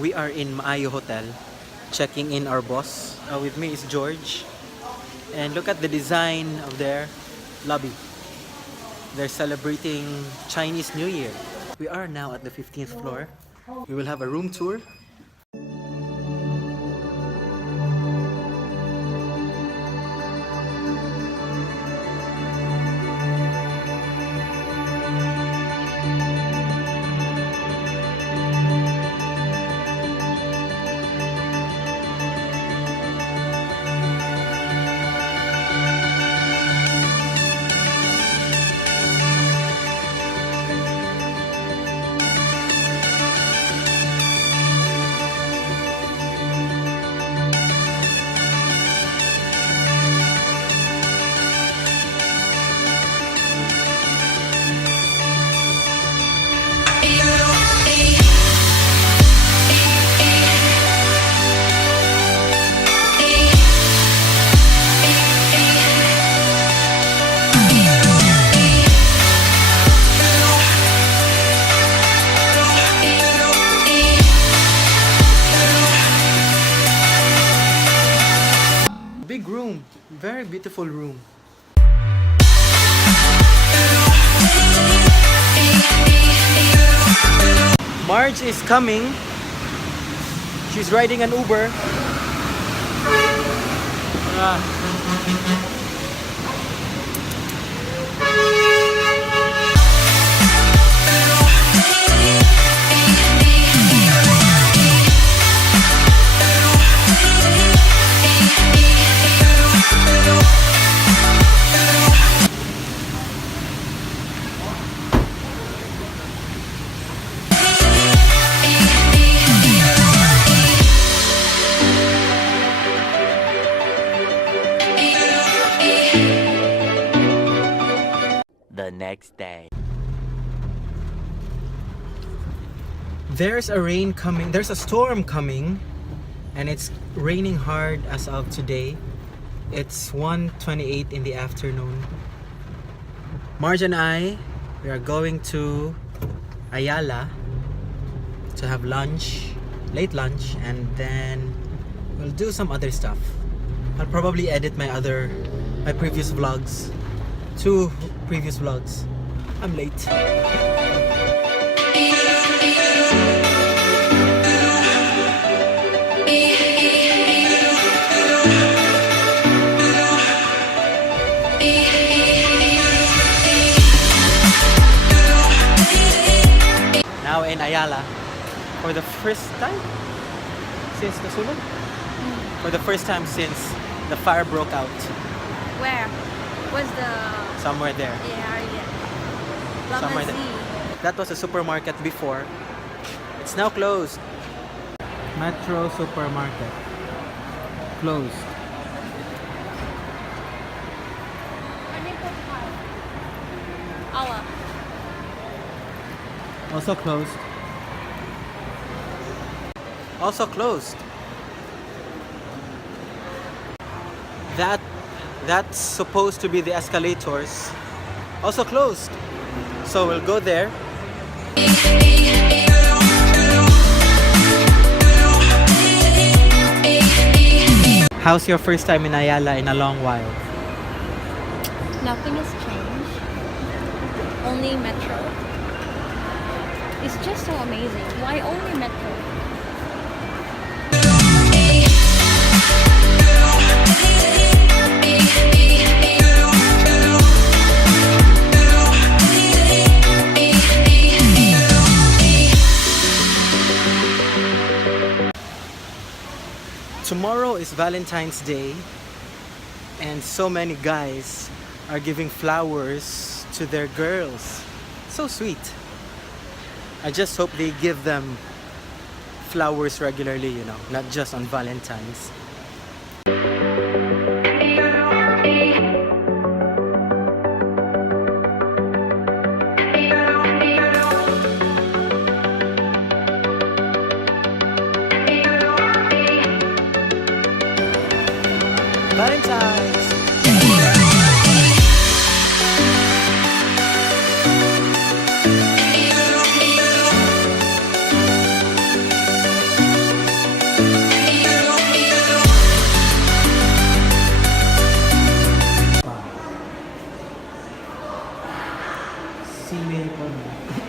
We are in Maayo Hotel, checking in our boss. With me is George. And look at the design of their lobby. They're celebrating Chinese New Year. We are now at the 15th floor. We will have a room tour. Big room, very beautiful room. Marge is coming. She's riding an Uber. The next day. There's a storm coming, and it's raining hard as of today. It's 1:28 in the afternoon. Marge and we are going to Ayala to have lunch, late lunch, and then we'll do some other stuff. I'll probably edit my previous vlogs. 2 previous vlogs. I'm late. Now in Ayala for the first time since nasunog? For the first time since the fire broke out. Where? Was the... Somewhere there. Yeah. Somewhere there. That was a supermarket before. It's now closed. Metro Supermarket. Closed. Also closed. Also closed. That's supposed to be the escalators. Also closed. So we'll go there. How's your first time in Ayala in a long while? Nothing has changed. Only Metro. It's just so amazing. Why only Metro? Tomorrow is Valentine's Day, and so many guys are giving flowers to their girls. So sweet. I just hope they give them flowers regularly, not just on Valentine's. Valentine's! female ko.